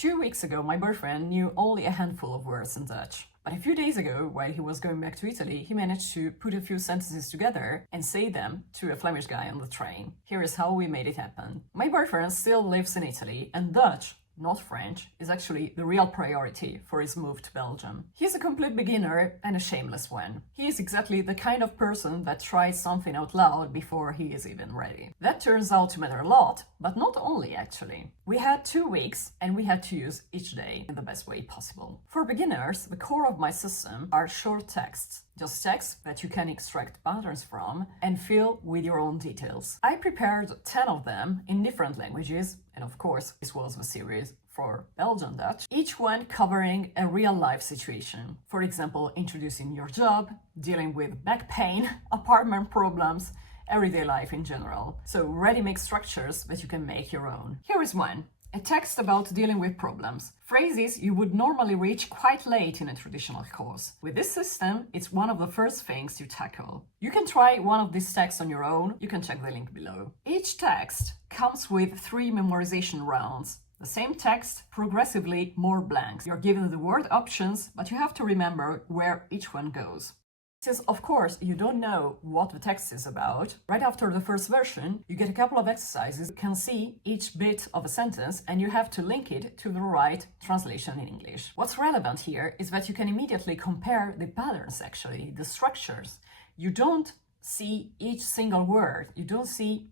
2 weeks ago, my boyfriend knew only a handful of words in Dutch. But a few days ago, while he was going back to Italy, he managed to put a few sentences together and say them to a Flemish guy on the train. Here is how we made it happen. My boyfriend still lives in Italy, and Dutch, not French, is actually the real priority for his move to Belgium. He's a complete beginner and a shameless one. He is exactly the kind of person that tries something out loud before he is even ready. That turns out to matter a lot, but not only actually. We had 2 weeks and we had to use each day in the best way possible. For beginners, the core of my system are short texts. Just text that you can extract patterns from and fill with your own details. I prepared 10 of them in different languages, and of course, this was the series for Belgian Dutch, each one covering a real-life situation. For example, introducing your job, dealing with back pain, apartment problems, everyday life in general. So ready-made structures that you can make your own. Here is one. A text about dealing with problems. Phrases you would normally reach quite late in a traditional course. With this system, it's one of the first things you tackle. You can try one of these texts on your own. You can check the link below. Each text comes with 3 memorization rounds. The same text, progressively more blanks. You're given the word options, but you have to remember where each one goes. Since, of course, you don't know what the text is about, right after the first version, you get a couple of exercises. You can see each bit of a sentence and you have to link it to the right translation in English. What's relevant here is that you can immediately compare the patterns, actually, the structures. You don't see each single word. You don't see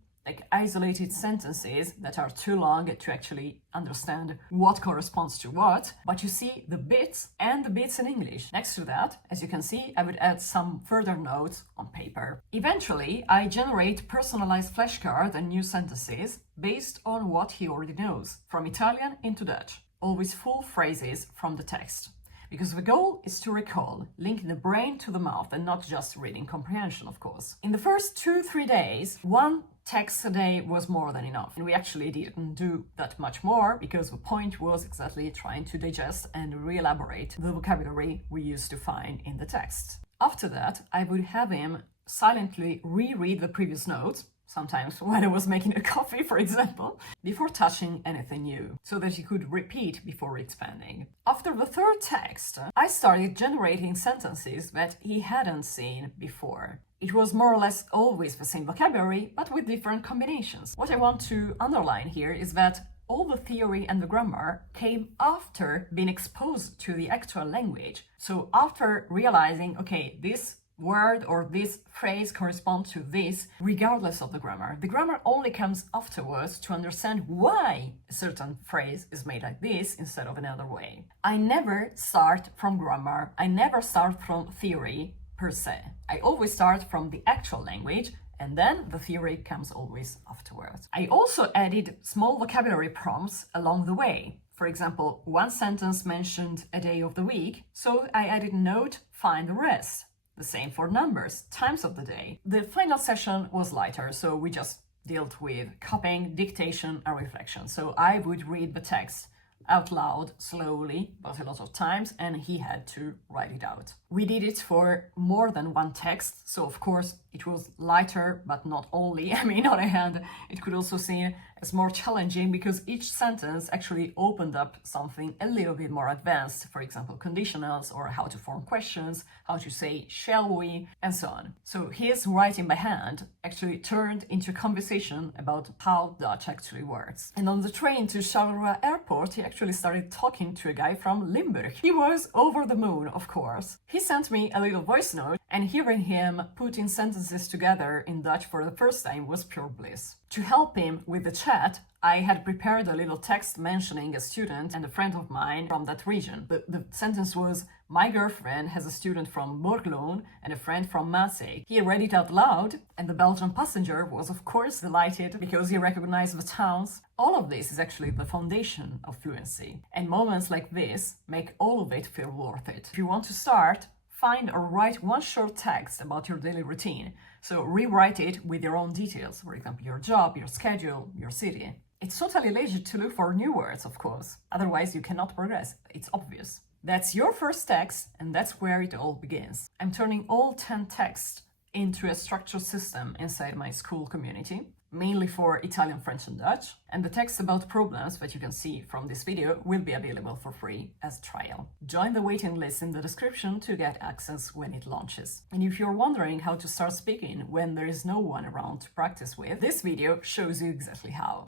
isolated sentences that are too long to actually understand what corresponds to what, but you see the bits and the bits in English. Next to that, as you can see, I would add some further notes on paper. Eventually, I generate personalized flashcards and new sentences based on what he already knows, from Italian into Dutch, always full phrases from the text. Because the goal is to recall, linking the brain to the mouth and not just reading comprehension, of course. In the first 2-3 days, one text a day was more than enough. And we actually didn't do that much more because the point was exactly trying to digest and re-elaborate the vocabulary we used to find in the text. After that, I would have him silently reread the previous notes, sometimes when I was making a coffee, for example, before touching anything new, so that he could repeat before expanding. After the third text, I started generating sentences that he hadn't seen before. It was more or less always the same vocabulary, but with different combinations. What I want to underline here is that all the theory and the grammar came after being exposed to the actual language. So after realizing, okay, this word or this phrase corresponds to this, regardless of the grammar. The grammar only comes afterwards to understand why a certain phrase is made like this instead of another way. I never start from grammar. I never start from theory per se. I always start from the actual language, and then the theory comes always afterwards. I also added small vocabulary prompts along the way. For example, one sentence mentioned a day of the week, so I added note, find the rest. The same for numbers, times of the day. The final session was lighter, so we just dealt with copying, dictation, and reflection. So I would read the text out loud, slowly, but a lot of times, and he had to write it out. We did it for more than one text, so of course it was lighter, but not only. On the hand, it could also seem as more challenging because each sentence actually opened up something a little bit more advanced, for example, conditionals or how to form questions, how to say shall we, and so on. So his writing by hand actually turned into a conversation about how Dutch actually works. And on the train to Charleroi Airport, he actually started talking to a guy from Limburg. He was over the moon, of course. He sent me a little voice note, and hearing him putting sentences together in Dutch for the first time was pure bliss. To help him with the chat, I had prepared a little text mentioning a student and a friend of mine from that region. The sentence was, my girlfriend has a student from Borglum and a friend from Marseille. He read it out loud, and the Belgian passenger was of course delighted because he recognized the towns. All of this is actually the foundation of fluency, and moments like this make all of it feel worth it. If you want to start, find or write one short text about your daily routine. So rewrite it with your own details, for example, your job, your schedule, your city. It's totally legit to look for new words, of course. Otherwise, you cannot progress. It's obvious. That's your first text, and that's where it all begins. I'm turning all 10 texts into a structured system inside my school community. mainly for Italian, French and Dutch, and the text about problems that you can see from this video will be available for free as a trial. Join the waiting list in the description to get access when it launches. And if you're wondering how to start speaking when there is no one around to practice with, this video shows you exactly how.